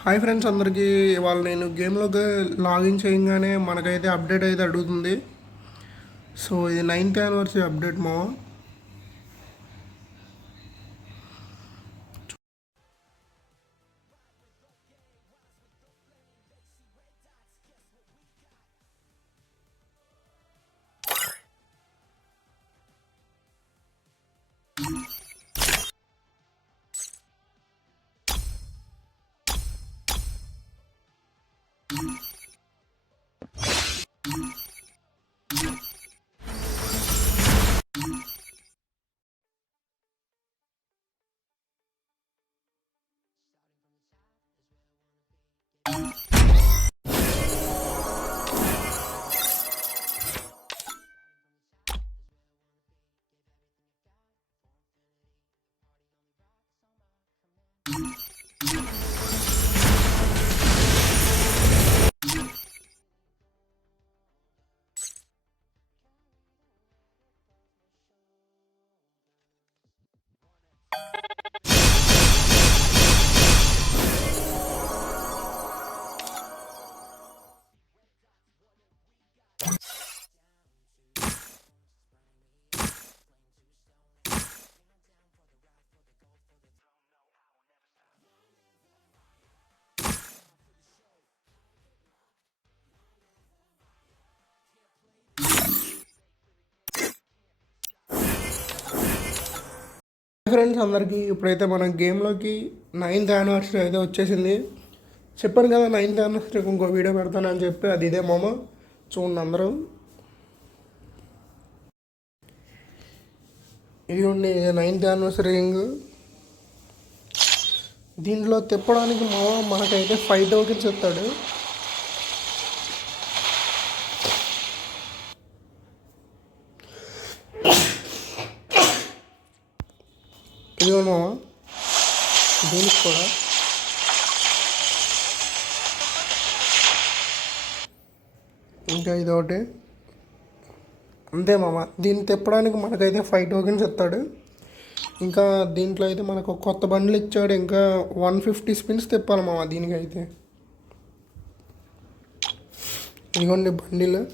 Hi friends అందరికీ. ఇవాళ నేను గేమ్లోకి లాగిన్ చేయగానే మనకైతే అప్డేట్ అయితే అడుగుతుంది. సో ఇది 9th యానివర్సరీ అప్డేట్ మా. ఫ్రెండ్స్ అందరికీ ఇప్పుడైతే మన గేమ్లోకి 9th యానివర్సరీ అయితే వచ్చేసింది. చెప్పాను కదా 9th యానివర్సరీకి ఇంకో వీడియో పెడతానని చెప్పి, అది ఇదే మామ. చూడండి అందరూ, ఇదిగోండి 9th యానివర్సరీ రింగ్. దీంట్లో తిప్పడానికి మామ మనకైతే 5 టోకెన్స్ ఇస్తాడు. ఇదిగో మామ, దీనికి కూడా ఇంకా ఇదొకటి అంతే మామ. దీన్ని తిప్పడానికి మనకైతే 5 టోకెన్స్ ఇస్తాడు. ఇంకా దీంట్లో అయితే మనకు కొత్త బండ్లు ఇచ్చాడు. ఇంకా 150 స్పిన్స్ తిప్పాలి మామ దీనికైతే. ఇదిగోండి బండిలు.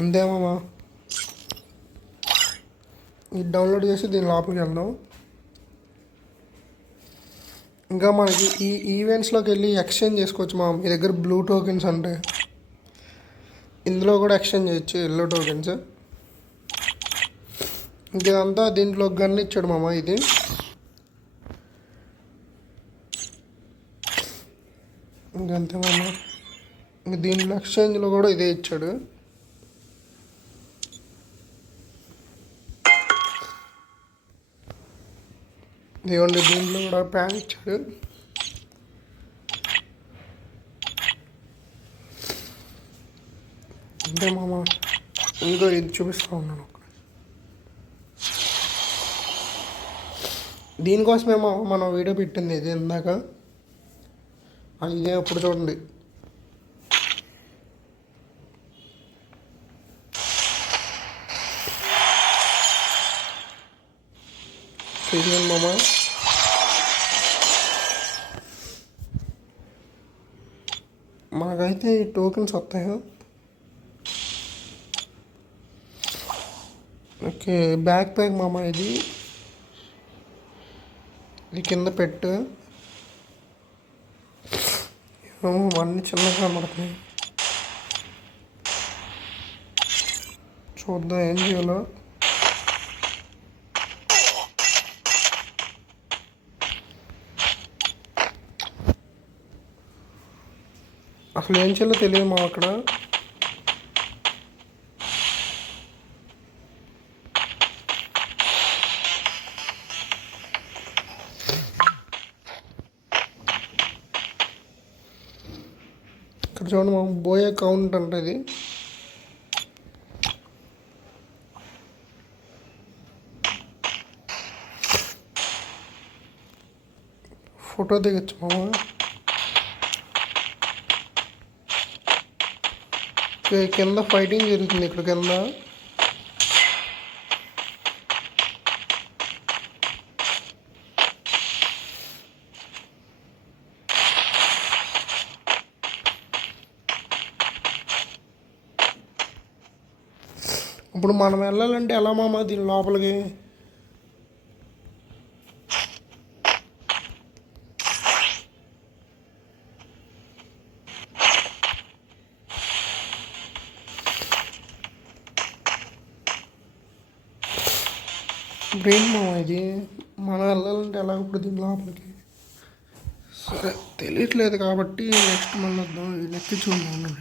అంతే మామ. ఇది డౌన్లోడ్ చేసి దీని లోపలికి వెళ్దాం. ఇంకా మనకి ఈ ఈవెంట్స్లోకి వెళ్ళి ఎక్స్చేంజ్ చేసుకోవచ్చు మా. మీ దగ్గర బ్లూ టోకెన్స్ అంటే ఇందులో కూడా ఎక్స్చేంజ్ చేయొచ్చు, ఎల్లో టోకెన్స్. ఇంకేదంతా దీంట్లో గన్ ఇచ్చాడు మామ. ఇది ఇంకంతే మామ. ఇంక దీంట్లో ఎక్స్చేంజ్లో కూడా ఇదే ఇచ్చాడు. ఇదిగోండి దీంట్లో కూడా ప్యాన్ ఇచ్చాడు. అంతే మామ. ఇంకో ఇది చూపిస్తూ ఉన్నాను. దీనికోసమే మనం వీడియో పెట్టింది ఇది ఇందాక. ఇదే అప్పుడు చూడండి. తెలియదు మామ. మనకైతే ఈ టోకెన్స్ వస్తాయి. ఓకే, బ్యాక్ ప్యాక్ మామ. ఇది కింద పెట్టు. అన్నీ చిన్నగా కనబడుతున్నాయి. చూద్దాం ఏం చేయాలో. అసలు ఏం చేయాలో తెలియదు మా. అక్కడ చూడండి మా, బోయే కౌంట్ అంటే ఇది. ఫోటో దిగచ్చు మామ. కింద ఫైటింగ్ జరుగుతుంది ఇక్కడ కింద. ఇప్పుడు మనం వెళ్ళాలంటే ఎలా మామ దీని లోపలికి? ఇప్పుడు ఏంటి మామ ఇది? మనం వెళ్ళాలంటే ఎలా ఇప్పుడు దీని లోపలికి? సరే తెలియట్లేదు కాబట్టి నెక్స్ట్ మళ్ళీ వద్దాం. ఇది నెక్కి చూద్దాం.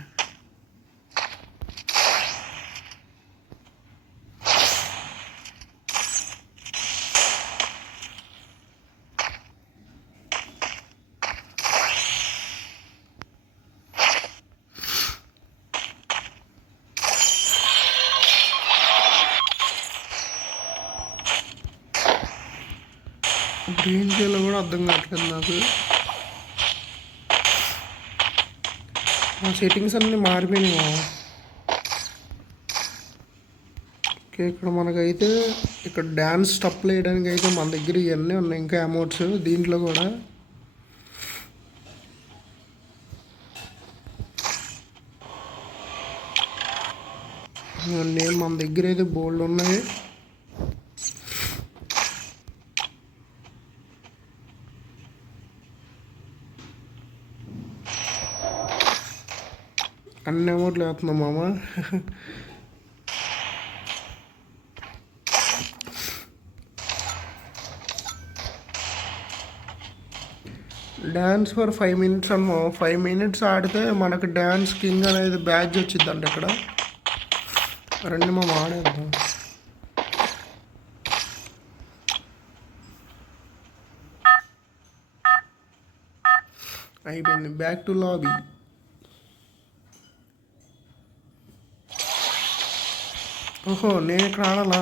ఇప్పుడు ఏం చేయాలో కూడా అర్థం కావట్లేదు నాకు. ఆ సెట్టింగ్స్ అన్నీ మారిపోయినాయి మామ. ఓకే, ఇక్కడ మనకైతే ఇక్కడ డ్యాన్స్ స్టెప్లు వేయడానికి అయితే మన దగ్గర ఇవన్నీ ఉన్నాయి. ఇంకా అమౌంట్స్ దీంట్లో కూడా ఇవన్నీ మన దగ్గర అయితే బోల్డ్ ఉన్నాయి. అన్ని అమౌంట్లు వేస్తున్నాం మామ. డ్యాన్స్ ఫర్ 5 minutes అమ్మో. 5 minutes ఆడితే మనకు డ్యాన్స్ కింగ్ అనేది బ్యాడ్జ్ వచ్చిందంట ఇక్కడ. రండి మామ ఆడేద్దాం. అయిపోయింది, బ్యాక్ టు లాబీ. ఓహో, నేను ఇక్కడ ఆడాలా?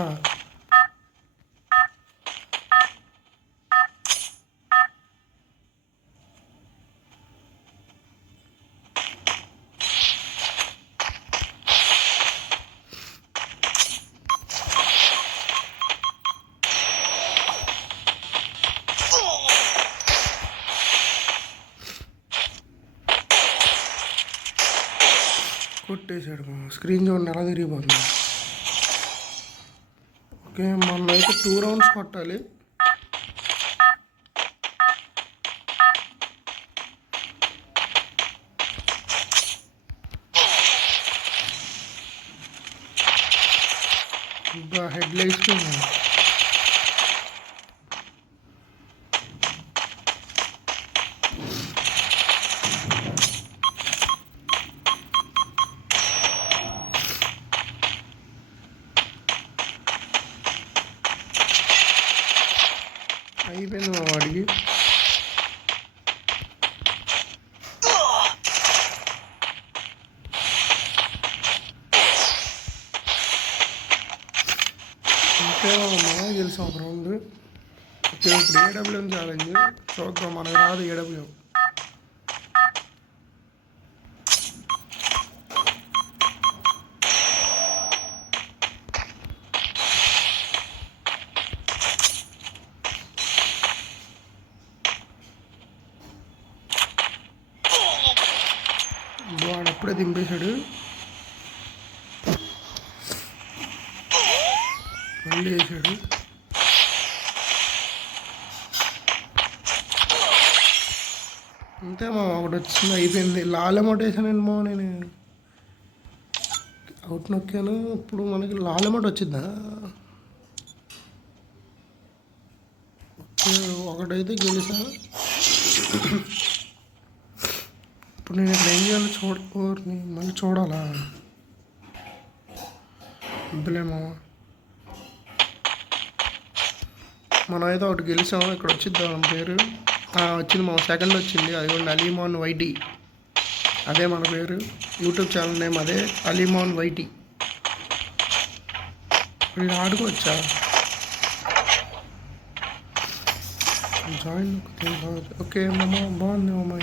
కొట్టేశాడు స్క్రీన్ చూడండి ఎలా తిరిగిపోతుంది. ఓకే, మనం అయితే 2 rounds కొట్టాలి. ఇంకా హెడ్ లైట్స్ అయిపోయింది మా వాడికి. ఇంకా మనం గెలిసాం ఒక రౌండ్. ఓకే, ఇప్పుడు ఏడబ్ల్యూఎం ఛాలెంజ్ చూద్దాం. మనకు రాదు ఏడబ్ల్యూఎం. వాడు అప్పుడే దింపేశాడు. మళ్ళీ వేసాడు. అంతే మా ఒకటి వచ్చింది, అయిపోయింది. లాల్ అమౌంట్ వేసానండి మా నేను. అవుట్ నొక్కాను. ఇప్పుడు మనకి లాల్ అమౌంట్ వచ్చిందా? ఒకటైతే గెలిసా. ఇప్పుడు నేను ఇక్కడ ఏం చేయాలో చూడకోరిని మళ్ళీ చూడాలా? వద్దులేమో. మనం అయితే ఒకటి గెలిచాము. ఇక్కడ వచ్చిద్దాం మన పేరు. వచ్చింది మా సెకండ్ వచ్చింది. అది కూడా అలీమాన్ వైటీ. అదే మన పేరు. యూట్యూబ్ ఛానల్ నేమ్ అదే, అలీమాన్ వైటీ. ఇప్పుడు ఇది ఆడుకోవచ్చా? జాయిన్. ఓకే మామ, బాగుంది మామ.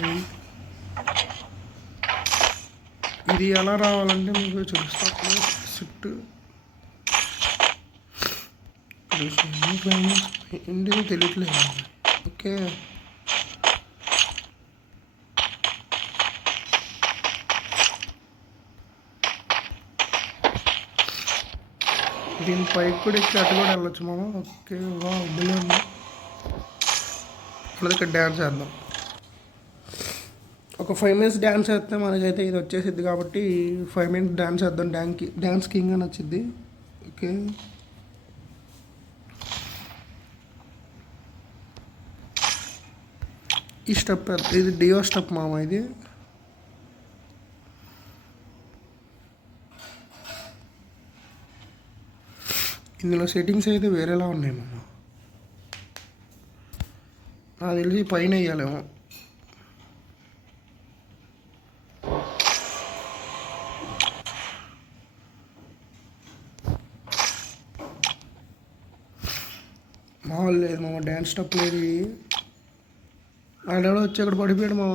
ఇది ఎలా రావాలంటే మీకు చూపిస్తాను. షిఫ్ట్ ఏంటి తెలియట్లేదు. ఓకే, దీని పైకి కూడా ఎక్కి అటు కూడా వెళ్ళొచ్చు మామ. ఓకే వా బుల్ ఉంది. మన దగ్గర డ్యాన్స్ చేద్దాం. ఒక 5 మినిట్స్ డ్యాన్స్ వేస్తే మనకైతే ఇది వచ్చేసిద్ది కాబట్టి 5 మినిట్స్ డ్యాన్స్ వేద్దాం. డ్యాన్స్ కింగ్ అని వచ్చింది. ఓకే ఈ స్టెప్ ఇది డియో స్టెప్ మామ. ఇది ఇందులో సెట్టింగ్స్ అయితే వేరేలా ఉన్నాయి మామ. నాకు తెలిసి పైన వేయాలేమో. మామూలు లేదు మామ, డ్యాన్స్ స్టెప్ లేదు. ఆడెవడో వచ్చి అక్కడ పడిపోయాడు మామ.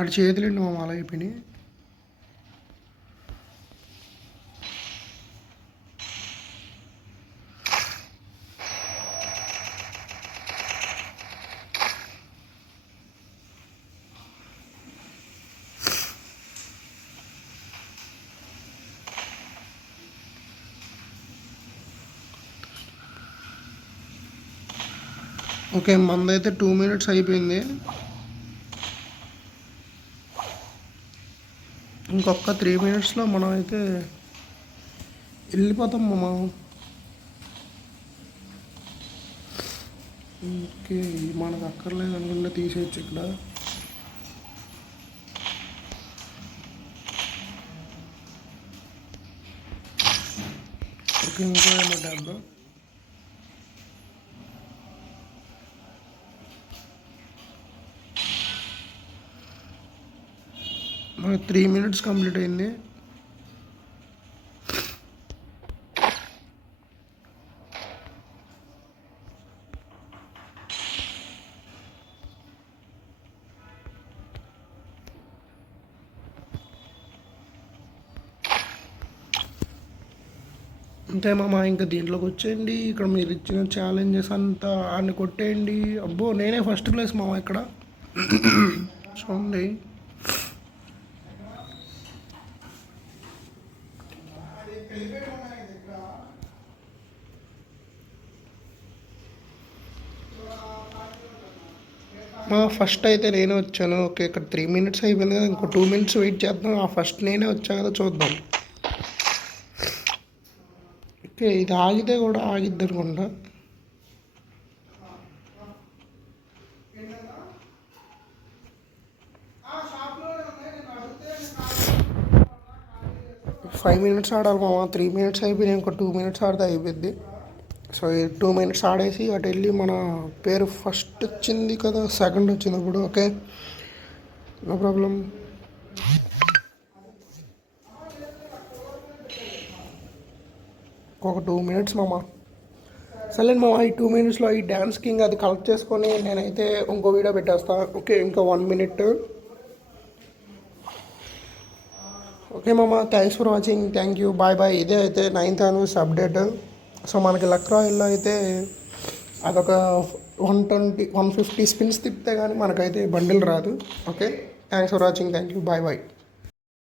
ఆడి చేతులండి మామ అలా అయిపోయినాయి. ఓకే మందైతే 2 మినిట్స్ అయిపోయింది. ఇంకొక 3 మినిట్స్లో మనం అయితే వెళ్ళిపోతాం మామ. ఓకే మనకు అక్కర్లేదు అనుకుంటే తీసేయచ్చు ఇక్కడ. ఓకే ఇంకో ఏమంటే మనకు 3 మినిట్స్ కంప్లీట్ అయింది. అంతే మామ, ఇంకా దీంట్లోకి వచ్చేయండి. ఇక్కడ మీరు ఇచ్చిన ఛాలెంజెస్ అంతా ఆడిని కొట్టేయండి. అబ్బో నేనే ఫస్ట్ ప్లేస్ మామ ఇక్కడ. చూడండి ఫస్ట్ అయితే నేనే వచ్చాను. ఓకే ఇక్కడ 3 మినిట్స్ అయిపోయింది కదా, ఇంకో 2 మినిట్స్ వెయిట్ చేద్దాం. ఫస్ట్ నేనే వచ్చా కదా, చూద్దాం. ఓకే ఇది ఆగితే కూడా ఆగిద్ది అనుకుంటా. ఫైవ్ మినిట్స్ ఆడాలి మామ. 3 మినిట్స్ అయిపోయినాయి, ఇంకో 2 మినిట్స్ ఆడితే అయిపోద్ది. సో ఈ 2 మినిట్స్ ఆడేసి అటు వెళ్ళి మన పేరు ఫస్ట్ వచ్చింది కదా, సెకండ్ వచ్చింది అప్పుడు. Okay no problem. ఒక 2 మినిట్స్ మామ. సరే మామ, ఈ 2 మినిట్స్లో ఈ డ్యాన్స్ కింగ్ అది కలెక్ట్ చేసుకొని నేనైతే ఇంకో వీడియో పెట్టేస్తాను. ఓకే ఇంకా 1 మినిట్. ఓకే మామ, thanks for watching. Thank you, bye bye. ఇదే అయితే 9th యానివర్సరీ అప్డేట్. సో మనకి లక్ రాయల్లో అయితే అదొక 150 స్పిన్స్ తిప్పితే కానీ మనకైతే బండిల్ రాదు. Okay thanks for watching. Thank you, bye bye.